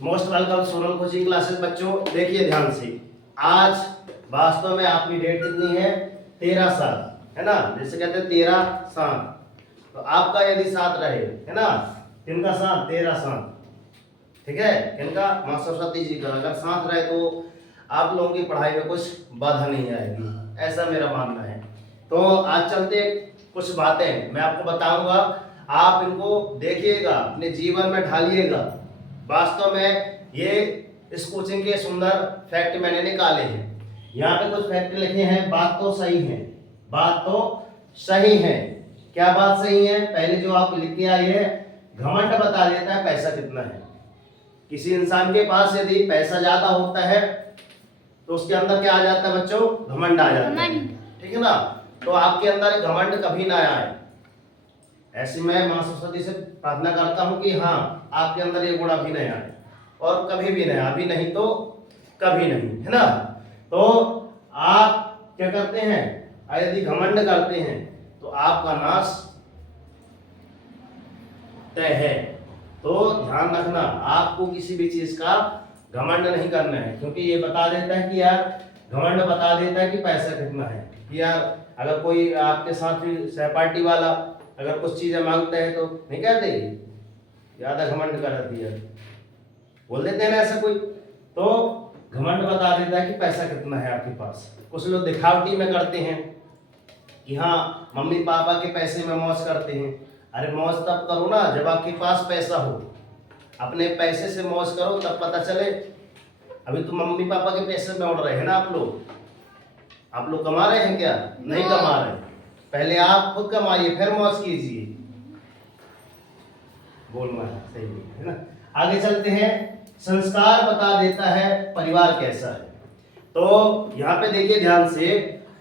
Most welcome Sonal coaching classes. बच्चों देखिए ध्यान से, आज वास्तव में आपकी डेट कितनी है? 13/7 है ना, जैसे कहते हैं 13/7। तो आपका यदि 7 रहे है ना, किनका 7? 13/7, ठीक है, किनका? माँ सरस्वती जी का। अगर 7 रहे तो आप लोगों की पढ़ाई में कुछ बाधा नहीं आएगी, ऐसा मेरा मानना है। तो आज चलते कुछ बातें मैं आपको बताऊंगा, आप इनको देखिएगा, अपने जीवन में ढालिएगा। वास्तव में ये इस कोचिंग के सुंदर फैक्ट मैंने निकाले हैं। यहाँ पे कुछ फैक्ट लिखे हैं, बात तो सही है, बात तो सही है। क्या बात सही है? पहले जो आप लिख के आई है, घमंड बता देता है पैसा कितना है। किसी इंसान के पास यदि पैसा ज्यादा होता है तो उसके अंदर क्या आ जाता है बच्चों? घमंड आ जाता है, ठीक है ना। तो आपके अंदर घमंड कभी ना आए, ऐसी मैं मां सरस्वती से प्रार्थना करता हूं कि हाँ, आपके अंदर ये गुण अभी नहीं आए, और कभी भी नहीं, अभी नहीं तो कभी नहीं, है ना। तो आप क्या करते हैं? यदि घमंड करते हैं तो आपका नाश तय है। तो ध्यान रखना, आपको किसी भी चीज का घमंड नहीं करना है, क्योंकि ये बता देता है कि यार, घमंड बता देता है कि पैसा कितना है। कि यार अगर कोई आपके साथ भी सहपाठी वाला अगर कुछ चीजें मांगते हैं तो नहीं कहते ज्यादा घमंड कर दिया, बोल देते हैं ना ऐसा कोई। तो घमंड बता देता है कि पैसा कितना है आपके पास। कुछ लोग दिखावटी में करते हैं कि हाँ, मम्मी पापा के पैसे में मौज करते हैं। अरे मौज तब करो ना जब आपके पास पैसा हो, अपने पैसे से मौज करो तब पता चले। अभी तो मम्मी पापा के पैसे में उड़ रहे हैं ना आप लोग कमा रहे हैं क्या? नहीं कमा रहे। पहले आप खुद कमाइए, फिर मौज कीजिए। बोलना सही है ना। आगे चलते हैं, संस्कार बता देता है परिवार कैसा है। तो यहाँ पे देखिए ध्यान से,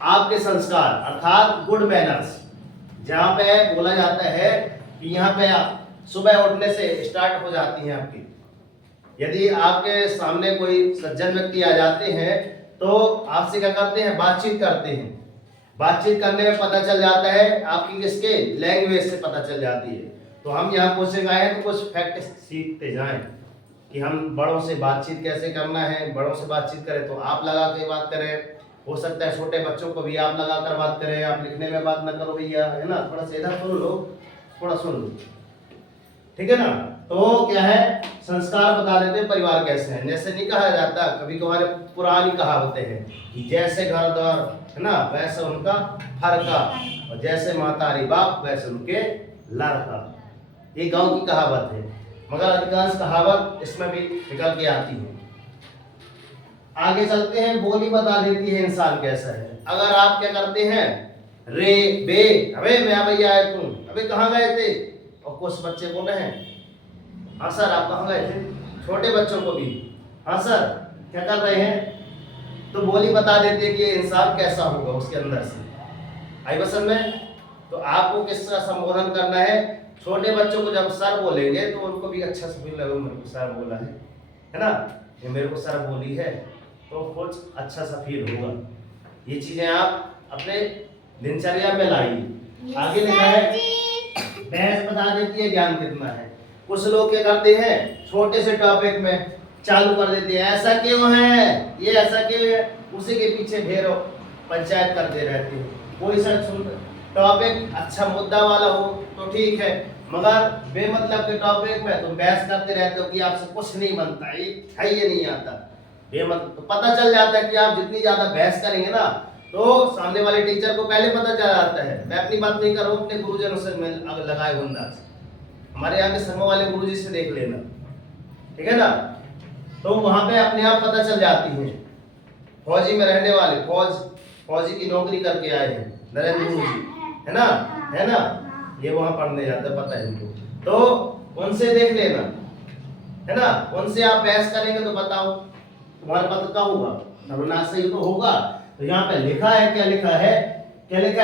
आपके संस्कार अर्थात गुड मैनर्स, जहाँ पे बोला जाता है कि यहाँ पे आप सुबह उठने से स्टार्ट हो जाती हैं आपकी। यदि आपके सामने कोई सज्जन व्यक्ति आ जाते हैं तो आपसे क्या करते हैं? बातचीत करते हैं। बातचीत करने में पता चल जाता है आपकी किसके? लैंग्वेज से पता चल जाती है। तो हम यहाँ कोचिंग आए हैं तो कुछ फैक्ट सीखते जाएं कि हम बड़ों से बातचीत कैसे करना है। बड़ों से बातचीत करें तो आप लगा के बात करें, हो सकता है छोटे बच्चों को भी आप लगा कर बात करें। आप लिखने में बात ना करो भैया, है ना, थोड़ा सीधा सुन लो, थोड़ा सुन लो, ठीक है ना। तो क्या है, संस्कार बता देते हैं परिवार कैसे है। जैसे नहीं कहा जाता, कभी कभार पुरानी कहावतें हैं कि जैसे घर द्वार है ना वैसे उनका फरका, और जैसे मातारी बाप वैसे उनके लड़का। ये गांव की कहावत है, मगर अधिकांश कहावत इसमें भी निकल के आती है। आगे चलते हैं, बोली बता देती है इंसान कैसा है। अगर आप क्या करते हैं? रे बे, अबे मैं भैया आए तुम, अबे कहाँ गए थे? और कुछ बच्चे बोले हैं हाँ सर आप कहाँ गए थे, छोटे बच्चों को भी हाँ सर क्या कर रहे हैं। तो बोली बता देती है कि ये इंसान कैसा होगा उसके अंदर से। आई बसन में, तो आपको किस तरह संबोधन करना है। छोटे बच्चों को जब सर बोलेंगे तो उनको भी अच्छा से फील लगेगा, मेरे को सर बोला है ना, ये मेरे को सर बोली है, तो कुछ अच्छा सा फील होगा। ये चीजें आप अपने दिनचर्या में लाइए। आगे लिखा है, भैंस बता देती है ज्ञान कितना है। कुछ लोग क्या करते हैं, छोटे से टॉपिक में चालू कर देते हैं, ऐसा क्यों है, ये ऐसा क्यों है, उसी के पीछे ढेरों पंचायत करते रहते हैं। कोई सा टॉपिक अच्छा मुद्दा वाला हो तो ठीक है, मगर बेमतलब के टॉपिक में तुम बहस करते रहते हो कि आपसे कुछ नहीं बनता, ये नहीं आता बेमतलब। तो पता चल जाता है कि आप जितनी ज्यादा बहस करेंगे ना तो सामने वाले टीचर को पहले पता चल जाता है। मैं अपनी बात नहीं कर रहा हूँ, अपने गुरुजनों से लगाए अंदाज, हमारे यहाँ के समूह वाले गुरुजी से देख लेना, ठीक है ना। तो वहां पे अपने आप पता चल जाती है। फौजी में रहने वाले, फौजी की नौकरी करके आए हैं नरेंद्र गुरुजी, है ना, ये वहां पढ़ने जाते हैं, पता है इनको। तो उनसे देख लेना, है ना, उनसे आप बहस करेंगे तो बताओ तुम्हारा पता क्या होगा, सर्वनाश सही तो होगा। तो यहाँ पे लिखा है, क्या लिखा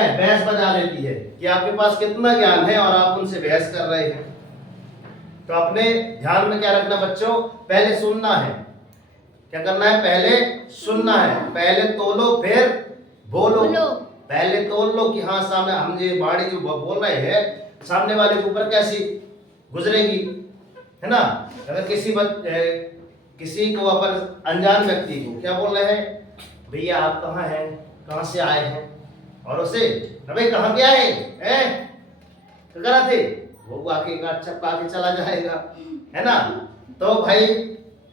है, बहस बता देती है कि आपके पास कितना ज्ञान है और आप उनसे बहस कर रहे हैं। तो अपने ध्यान में क्या रखना बच्चों, पहले सुनना है। क्या करना है? पहले सुनना है, पहले तोलो फिर बोलो। पहले तोल लो कि हाँ सामने हम ये बाड़ी जो बोल रहे हैं सामने वाले के ऊपर कैसी गुजरेगी, है ना। अगर किसी को अपन अनजान व्यक्ति को क्या बोल रहे हैं, भैया आप कहाँ हैं, कहाँ से आए हैं, और उसे भाई कहाँ के आए हैं करा थे, वो आके चपका के चला जाएगा, है ना। तो भाई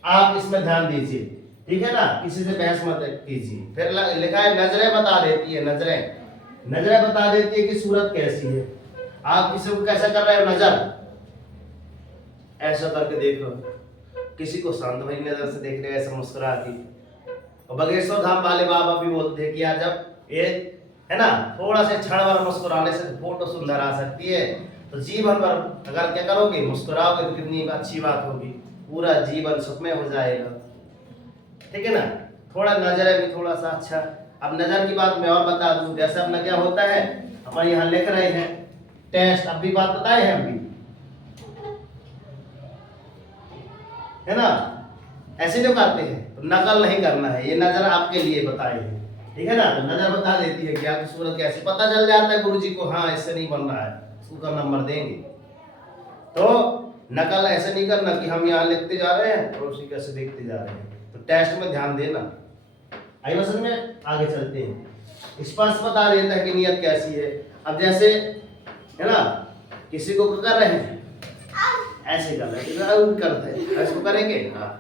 आप इसमें ध्यान दीजिए, ठीक है ना, किसी से बहस मत कीजिए। फिर लिखा है नजरें बता देती है, नजरें बता देती है कि सूरत कैसी है। आप किसी को कैसा कर रहे हो, नजर ऐसा करके देख लो, किसी को शांत भरी नजर से देख रहे हो, ऐसा मुस्कुरा के। और बागेश्वर धाम वाले बाबा भी बोलते हैं कि यार जब ये है ना थोड़ा सा क्षण भर मुस्कुराने से फोटो सुंदर आ सकती है, तो जीवन भर अगर क्या करोगे, मुस्कुराओगे तो कितनी अच्छी बात होगी, पूरा जीवन सुखमय हो जाएगा, ठीक है ना। थोड़ा नजर भी थोड़ा सा अच्छा। अब नजर की बात मैं और बता दूं, जैसे अपना क्या होता है, अपन यहाँ लिख रहे हैं टेस्ट, अब भी बात बताए हैं अभी, है ना, ऐसे जो करते हैं तो नकल नहीं करना है, ये नजर आपके लिए बताए हैं, ठीक है ना। तो नजर बता देती है कि आपकी सूरत कैसे, पता चल जाता है गुरुजी को, हाँ इससे नहीं बन रहा है, उसका नंबर देंगे। तो नकल ऐसे नहीं करना कि हम यहाँ लिखते जा रहे हैं और उसी कैसे देखते जा रहे हैं, तो टेस्ट में ध्यान देना। आइए समझ में, आगे चलते हैं। स्पष्ट बता देता है कि नियत कैसी है। अब जैसे है ना, किसी को कर रहे हैं ऐसे कर रहे हैं, करते हैं इसको करेंगे, हाँ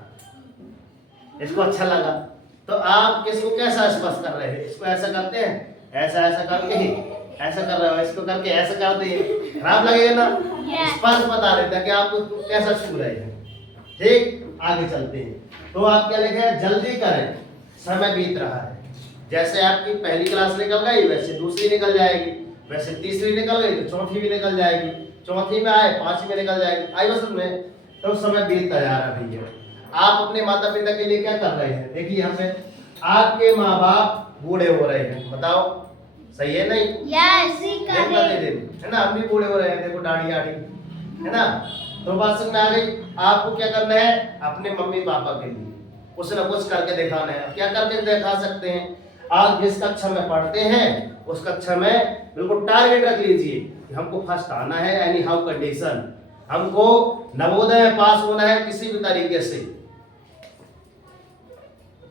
इसको अच्छा लगा, तो आप किसको कैसा स्पर्श कर रहे हैं, इसको ऐसा करते हैं, ऐसा ऐसा करके ही ऐसा कर रहे हो, इसको करके ऐसा कर दिए, खराब लगेगा ना। स्पर्श बता देता है कि आपको कैसा छू रहे हैं, ठीक। आगे चलते हैं। तो आप क्या लिखे हैं, जल्दी करें समय बीत रहा है। जैसे आपकी पहली क्लास निकल गई वैसे दूसरी निकल जाएगी, वैसे तीसरी निकल गई तो चौथी भी निकल जाएगी, चौथी में आए पांचवी में निकल जाएगी। आई बस में, तो समय बीतता जा रहा है। आप अपने माता पिता के लिए क्या कर रहे हैं, देखिए यहाँ पे आपके माँ बाप बूढ़े हो रहे हैं, बताओ सही है नहीं, है ना, हम भी बूढ़े हो रहे हैं, देखो दाढ़ी आड़ी, है ना। तो बात समझ में आ गई। आपको क्या करना है, अपने मम्मी पापा के लिए कुछ न कुछ करके दिखाना है। क्या करके दिखा सकते हैं, आप जिस कक्षा में पढ़ते हैं उस कक्षा में बिल्कुल टारगेट रख लीजिए कि हमको फर्स्ट आना है, एनी हाउ कंडीशन, हमको नवोदय में पास होना है किसी भी तरीके से,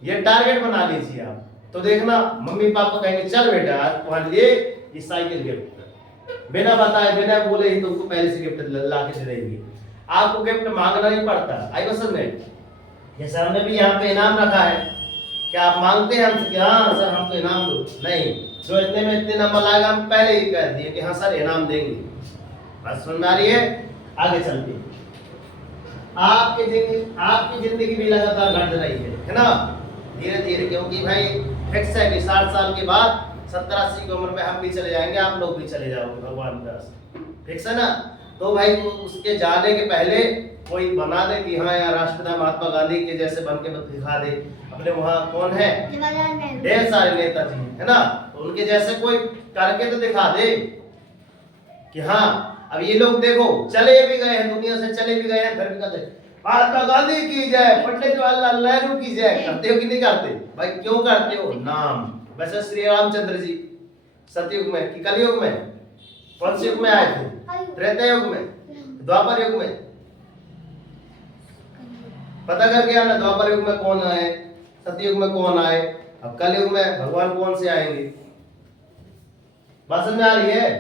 ये टारगेट बना लीजिए आप। तो देखना मम्मी पापा कहेंगे चल बेटा आज तुम्हारे लिए ये साइकिल गिफ्ट, बिना बताए बिना बोले ही तुमको पहले से गिफ्ट ला के दे देंगे। आपको गिफ्ट मांगना नहीं पड़ता। आई बस में जैसे हमने भी यहाँ पे इनाम रखा है, क्या आप मांगते हैं हमसे कि हाँ सर हमको इनाम दो, नहीं, जो इतने में इतने नंबर लाएगा हम पहले ही कह दिए कि हाँ सर इनाम देंगे। बस समझ आ रही है, आगे चलते हैं। आपकी जिंदगी भी लगातार घट रही है ना, धीरे धीरे, क्योंकि भाई फिक्स है कि 60 साल के बाद 70-80 की उम्र में हम भी चले जाएंगे, आप लोग भी चले जाओगे भगवान का, फिक्स है ना। तो भाई उसके जाने के पहले कोई बना दे कि हाँ यार राष्ट्रपिता महात्मा गांधी के जैसे बन के दिखा दे। अपने वहाँ कौन है, ढेर सारे नेताजी है ना, तो उनके जैसे कोई करके तो दिखा दे कि हाँ अब ये लोग देखो चले भी गए हैं, दुनिया से चले भी गए हैं, फिर भी कहते महात्मा गांधी की जय, पंडित जवाहरलाल नेहरू की जय। करते हो कि नहीं करते भाई, क्यों करते हो, नाम। वैसे श्री रामचंद्र जी सतयुग में कि कलयुग में, कौन से युग में आए थे, त्रेता युग में, द्वापर युग में, पता करके आना द्वापर युग में कौन आए, सतयुग में कौन आए, अब कलयुग में भगवान कौन से आएंगे। बात समझ में आ रही है।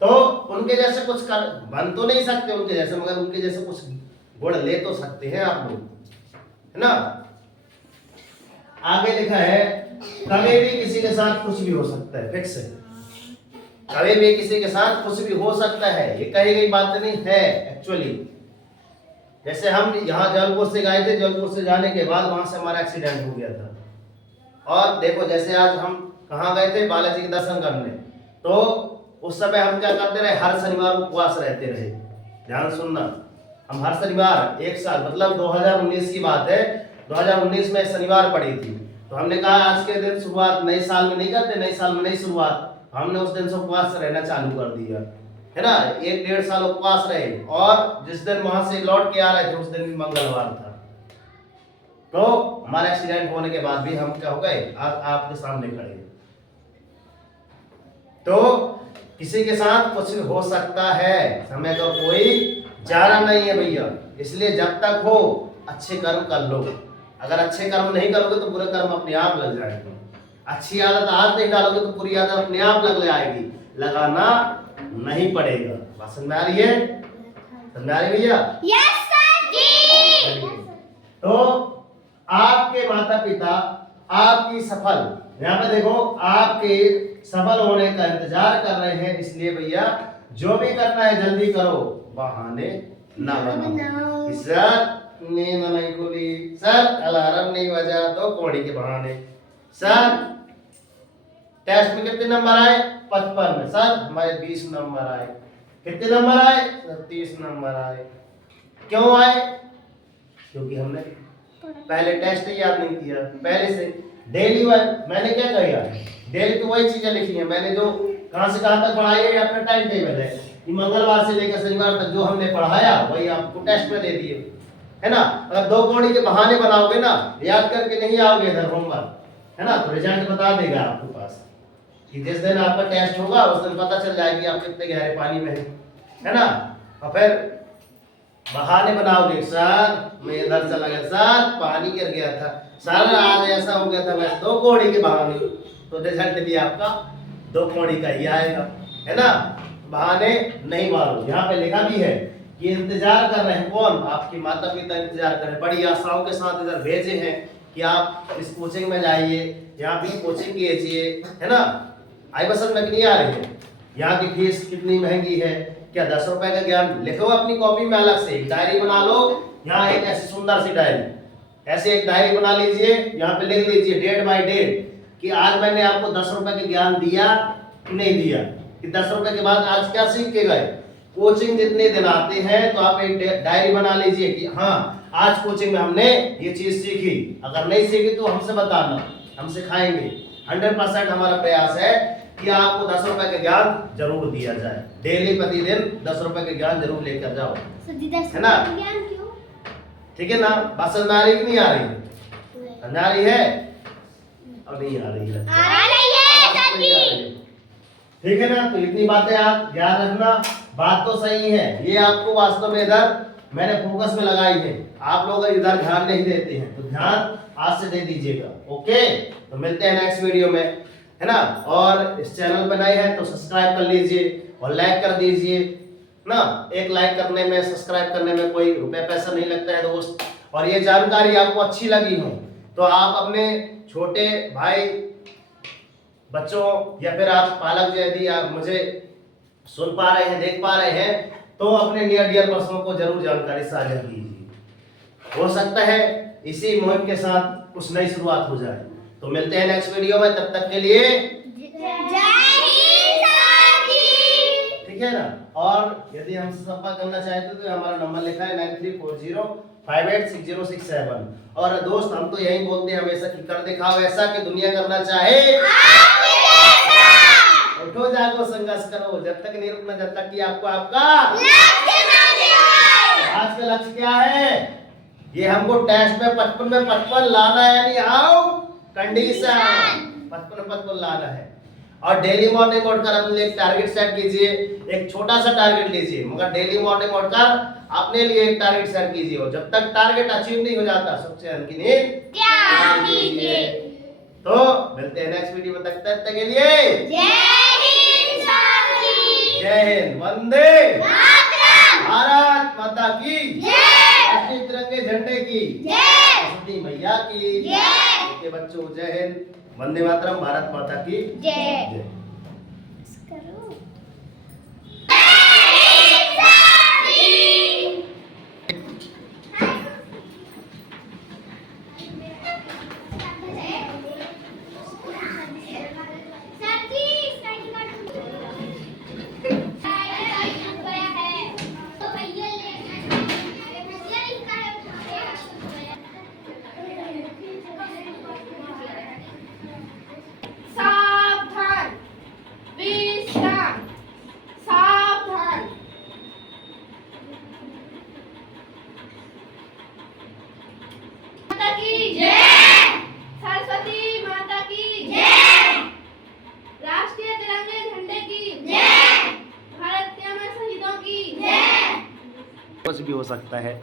तो उनके जैसे कुछ कर बन तो नहीं सकते उनके जैसे, मगर उनके जैसे कुछ गुण ले तो सकते हैं आप लोग, है ना। आगे लिखा है कभी भी किसी के साथ कुछ भी हो सकता है, फिक्स है, कभी भी किसी के साथ कुछ भी हो सकता है, ये कही गई बात नहीं है एक्चुअली। जैसे हम यहाँ जबलपुर से गए थे, जबलपुर से जाने के बाद वहां से हमारा एक्सीडेंट हो गया था, और देखो जैसे आज हम कहाँ गए थे, बालाजी के दर्शन करने, तो उस समय हम क्या करते रहे, हर शनिवार उपवास रहते रहे। ध्यान सुनना, हम हर शनिवार एक साल, मतलब 2019 की बात है, 2019 में शनिवार पड़ी थी, तो हमने कहा आज के दिन शुरुआत नए साल में नहीं करते, नए साल में नई शुरुआत, हमने उस दिन से उपवास रहना चालू कर दिया, है ना। 1-1.5 साल उपवास रहे, और जिस दिन वहां से लौट के आ रहे थे उस दिन भी मंगलवार था। तो हमारा एक्सीडेंट होने के बाद भी हम क्या हो गए, आपके सामने खड़े। तो किसी के साथ कुछ हो सकता है, समय का कोई जाना नहीं है भैया, इसलिए जब तक हो अच्छे कर्म कर लो, अगर अच्छे कर्म नहीं करोगे तो बुरे कर्म अपने आप लग जाएंगे। अच्छी आदत आज नहीं डालोगे तो बुरी आदत अपने आप लग जाएगी, लगाना नहीं पड़ेगा। बात समझ में आ रही है? समझ आ रही भैया? यस सर जी। तो आपके माता पिता आपकी सफल, यहाँ पे देखो, आपके सफल होने का इंतजार कर रहे हैं, इसलिए भैया जो भी करना है जल्दी करो, बहाने ना बनाओ। सर नींद नहीं खुली, सर अलार्म नहीं बजा, तो कौड़ी के बहाने। सर टेस्ट में कितने नंबर आए? 55 में। सर हमारे 20 नंबर आए। कितने नंबर आए? सर 30 नंबर आए। क्यों आए? क्योंकि हमने पहले टेस्ट ही याद नहीं किया, पहले से डेली मैंने क्या किया, डेली तो वही चीजें लिखी है मैंने, जो कहां से कहां तक पढ़ाई है अपना टाइम टेबल है, मंगलवार से लेकर शनिवार तक जो हमने पढ़ाया वही आपको टेस्ट में दे दिए, है ना। अगर दो कौड़ी के बहाने बनाओगे ना, याद करके नहीं आओगे इधर होमवर्क, है ना, तो रिजल्ट बता देगा आपके पास कि जिस दिन आपका टेस्ट होगा उस दिन पता चल जाएगी आप कितने गहरे पानी में है ना। और फिर बहाने बनाओगे, सर मैं इधर चला गया, सर पानी गिर गया था, सर आज ऐसा हो गया था, बस दो कौड़ी के बहाने, तो रिजल्ट भी आपका दो कौड़ी का ही आएगा, है ना। बहाने नहीं मारो। यहाँ पे लिखा भी है कि इंतजार कर रहे हैं, कौन? आपके माता पिता इंतजार कर रहे हैं, बड़ी आशाओं के साथ इधर भेजे हैं कि आप इस कोचिंग में जाइए, यहाँ भी कोचिंग कीजिए, है ना। आई बसन में नहीं आ रही है, यहाँ की फीस कितनी महंगी है, क्या 10 रुपए का ज्ञान लिखो अपनी कॉपी में, अलग से डायरी बना लो, यहाँ एक ऐसी सुंदर सी डायरी, ऐसे एक डायरी बना लीजिए, यहाँ पे लिख लीजिए डेट बाय डेट कि आज मैंने आपको 10 रुपए का ज्ञान दिया कि नहीं दिया, कि 10 रुपए के बाद आज क्या सीख के गए। कोचिंग जितने दिन आते हैं तो आप एक डायरी बना लीजिए कि हाँ आज कोचिंग में हमने ये चीज सीखी, अगर नहीं सीखी तो हमसे बताना, हम सिखाएंगे। 100% हमारा प्रयास है कि आपको 10 रुपए का ज्ञान जरूर दिया जाए, डेली प्रतिदिन 10 रुपए का ज्ञान जरूर लेकर जाओ, है ना। ठीक है ना। बात समझ में आ रही कि नहीं आ रही? समझ आ रही है? अब नहीं आ रही है, ठीक है ना। तो इतनी बातें आप याद रखना, बात तो सही है, ये आपको वास्तव में इधर मैंने फोकस में लगाई है, आप लोग इधर ध्यान नहीं देते हैं, तो ध्यान आज से दे दीजिएगा। ओके, तो मिलते हैं नेक्स्ट वीडियो में, है ना। और इस चैनल पर नए हैं तो सब्सक्राइब कर लीजिए और लाइक कर दीजिए ना। एक लाइक करने में, सब्सक्राइब करने में कोई रुपए पैसा नहीं लगता है दोस्त। और ये जानकारी आपको अच्छी लगी हो तो आप अपने छोटे भाई बच्चों या फिर आप पालक जो यदि आप मुझे सुन पा रहे हैं, देख पा रहे हैं, तो अपने नियर डियर पर्सनों को जरूर जानकारी साझा कीजिए। हो सकता है इसी मुहिम के साथ कुछ नई शुरुआत हो जाए। तो मिलते हैं नेक्स्ट वीडियो में, तब तक के लिए ठीक है ना। और यदि हमसे संपर्क करना चाहते तो हमारा नंबर लिखा है 9340586067। और दोस्त हम तो यही बोलते हैं हमेशा कि कर दिखाओ ऐसा कि दुनिया करना चाहे। उठो जागो संघर्ष करो, जब तक नहीं रुकना, जब तक कि आपको आपका आज का लक्ष्य क्या है। ये हमको टेस्ट में 55 में 55 लाना है, यानी आओ कंडीशन 55 लाना है। और डेली मॉर्निंग उठकर अपने एक टारगेट सेट कीजिए, एक छोटा सा टारगेट लीजिए, मगर डेली मॉर्निंग उठकर अपने लिए एक टारगेट सेट कीजिए। और जब तक टारगेट अचीव नहीं हो जाता सबसे अंकी नींद कीजिए। तो मिलते हैं नेक्स्ट वीडियो में, तक के लिए जय हिंद, वंदे भारत माता की राष्ट्रीय तिरंगे झंडे की सरस्वती मैया की बच्चों जय हिंद, वंदे मातरम, भारत माता की जय। सरस्वती माता की जय, राष्ट्रीय तिरंगे झंडे की जय, भारत के अमर शहीदों की जय। कुछ भी हो सकता है।